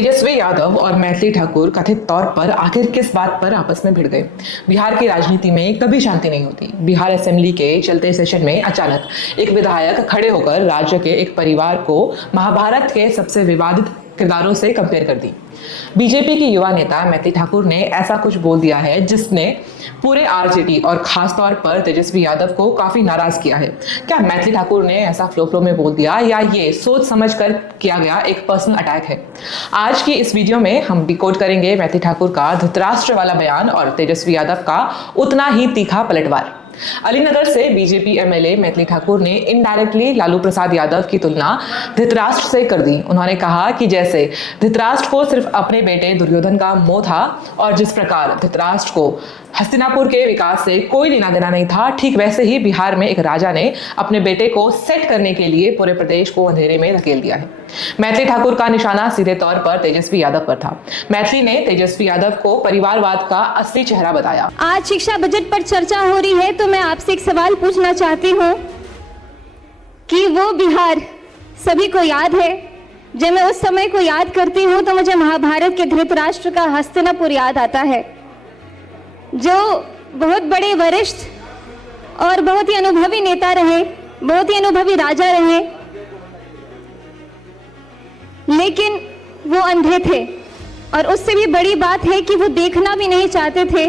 तेजस्वी यादव और मैथिली ठाकुर कथित तौर पर आखिर किस बात पर आपस में भिड़ गए। बिहार की राजनीति में कभी शांति नहीं होती। बिहार असेंबली के चलते सेशन में अचानक एक विधायक खड़े होकर राज्य के एक परिवार को महाभारत के सबसे विवादित किरदारों से कंपेयर कर दी। बीजेपी की युवा नेता मैथिली ठाकुर ने ऐसा कुछ बोल दिया है जिसने पूरे आरजेडी और खास तौर पर तेजस्वी यादव को काफी नाराज किया है। क्या मैथिली ठाकुर ने ऐसा फ्लो में बोल दिया या ये सोच समझकर किया गया एक पर्सनल अटैक है? आज की इस वीडियो में हम डिकोड करेंगे मैथिली ठाकुर का धृतराष्ट्र वाला बयान और तेजस्वी यादव का उतना ही तीखा पलटवार। अलीनगर से बीजेपी एमएलए मैथिली ठाकुर ने इनडायरेक्टली लालू प्रसाद यादव की तुलना धृतराष्ट्र से कर दी। उन्होंने कहा कि जैसे धृतराष्ट्र को सिर्फ अपने बेटे दुर्योधन का मोह था और जिस प्रकार धृतराष्ट्र को हस्तिनापुर के विकास से कोई लेना देना नहीं था, ठीक वैसे ही बिहार में एक राजा ने अपने बेटे को सेट करने के लिए पूरे प्रदेश को अंधेरे में धकेल दिया है। मैथिली ठाकुर का निशाना सीधे तौर पर तेजस्वी यादव पर था। मैथिली ने तेजस्वी यादव को परिवारवाद का असली चेहरा बताया। आज शिक्षा बजट पर चर्चा हो रही है तो मैं आपसे एक सवाल पूछना चाहती हूँ कि वो बिहार सभी को याद है। जब मैं उस समय को याद करती हूँ तो मुझे महाभारत के धृतराष्ट्र का हस्तिनापुर याद आता है, जो बहुत बड़े वरिष्ठ और बहुत ही अनुभवी नेता रहे, बहुत ही अनुभवी राजा रहे, लेकिन वो अंधे थे। और उससे भी बड़ी बात है कि वो देखना भी नहीं चाहते थे,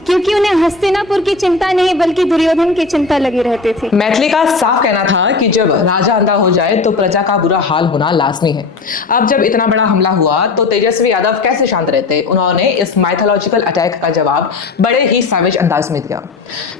क्योंकि उन्हें हस्तिनापुर की चिंता नहीं बल्कि दुर्योधन की चिंता लगी रहती थी। मैथिली का साफ कहना था कि जब राजा अंधा हो जाए तो प्रजा का बुरा हाल होना लाजमी है। अब जब इतना बड़ा हमला हुआ तो तेजस्वी यादव कैसे शांत रहते? उन्होंने इस माइथोलॉजिकल अटैक का जवाब बड़े ही साविज अंदाज में दिया।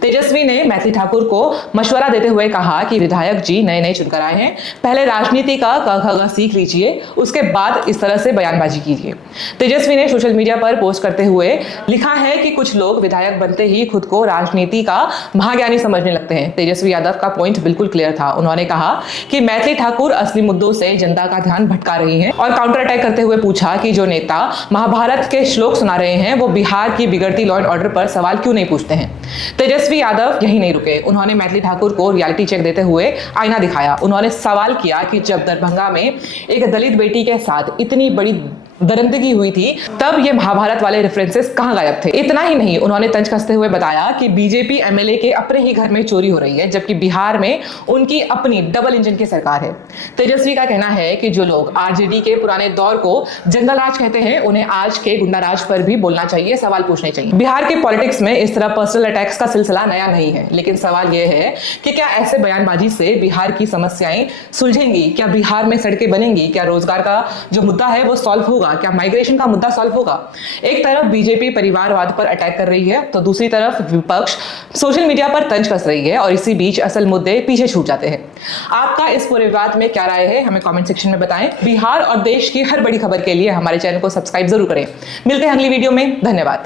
तेजस्वी ने मैथिली ठाकुर को मशवरा देते हुए कहा कि विधायक जी नए नए चुनकर आए हैं, पहले राजनीति का क ख ग सीख लीजिए, उसके बाद इस तरह से बयानबाजी कीजिए। तेजस्वी ने सोशल मीडिया पर पोस्ट करते हुए लिखा है कि कुछ लोग विधायक बनते ही खुद को राजनीति का महाज्ञानी समझने लगते हैं। तेजस्वी यादव का पॉइंट बिल्कुल क्लियर था। उन्होंने कहा कि मैथिली ठाकुर असली मुद्दों से जनता का ध्यान भटका रही हैं और काउंटर अटैक करते हुए पूछा कि जो नेता महाभारत के श्लोक सुना रहे हैं वो बिहार की बिगड़ती लॉ एंड ऑर्डर पर सवाल क्यों नहीं पूछते हैं। तेजस्वी यादव यही नहीं रुके। उन्होंने मैथिली ठाकुर को रियलिटी चेक देते हुए आईना दिखाया। उन्होंने सवाल किया कि जब दरभंगा में एक दलित बेटी के साथ इतनी बड़ी दरिंदगी हुई थी तब ये महाभारत वाले रेफरेंसेस कहां गायब थे। इतना ही नहीं, उन्होंने तंज कसते हुए बताया कि बीजेपी एमएलए के अपने ही घर में चोरी हो रही है, जबकि बिहार में उनकी अपनी डबल इंजन की सरकार है। तेजस्वी का कहना है कि जो लोग आरजेडी के पुराने दौर को जंगल राज कहते हैं उन्हें आज के गुंडा राज पर भी बोलना चाहिए, सवाल पूछने चाहिए। बिहार के पॉलिटिक्स में इस तरह पर्सनल अटैक्स का सिलसिला नया नहीं है, लेकिन सवाल यह है कि क्या ऐसे बयानबाजी से बिहार की समस्याएं सुलझेंगी? क्या बिहार में सड़कें बनेंगी? क्या रोजगार का जो मुद्दा है वो सॉल्व होगा? क्या माइग्रेशन का मुद्दा सॉल्व होगा? एक तरफ बीजेपी परिवारवाद पर अटैक कर रही है तो दूसरी तरफ विपक्ष सोशल मीडिया पर तंज कस रही है और इसी बीच असल मुद्दे पीछे छूट जाते हैं। आपका इस पूरे विवाद में क्या राय है, हमें कमेंट सेक्शन में बताएं। बिहार और देश की हर बड़ी खबर के लिए हमारे चैनल को सब्सक्राइब जरूर करें। मिलते हैं अगली वीडियो में। धन्यवाद।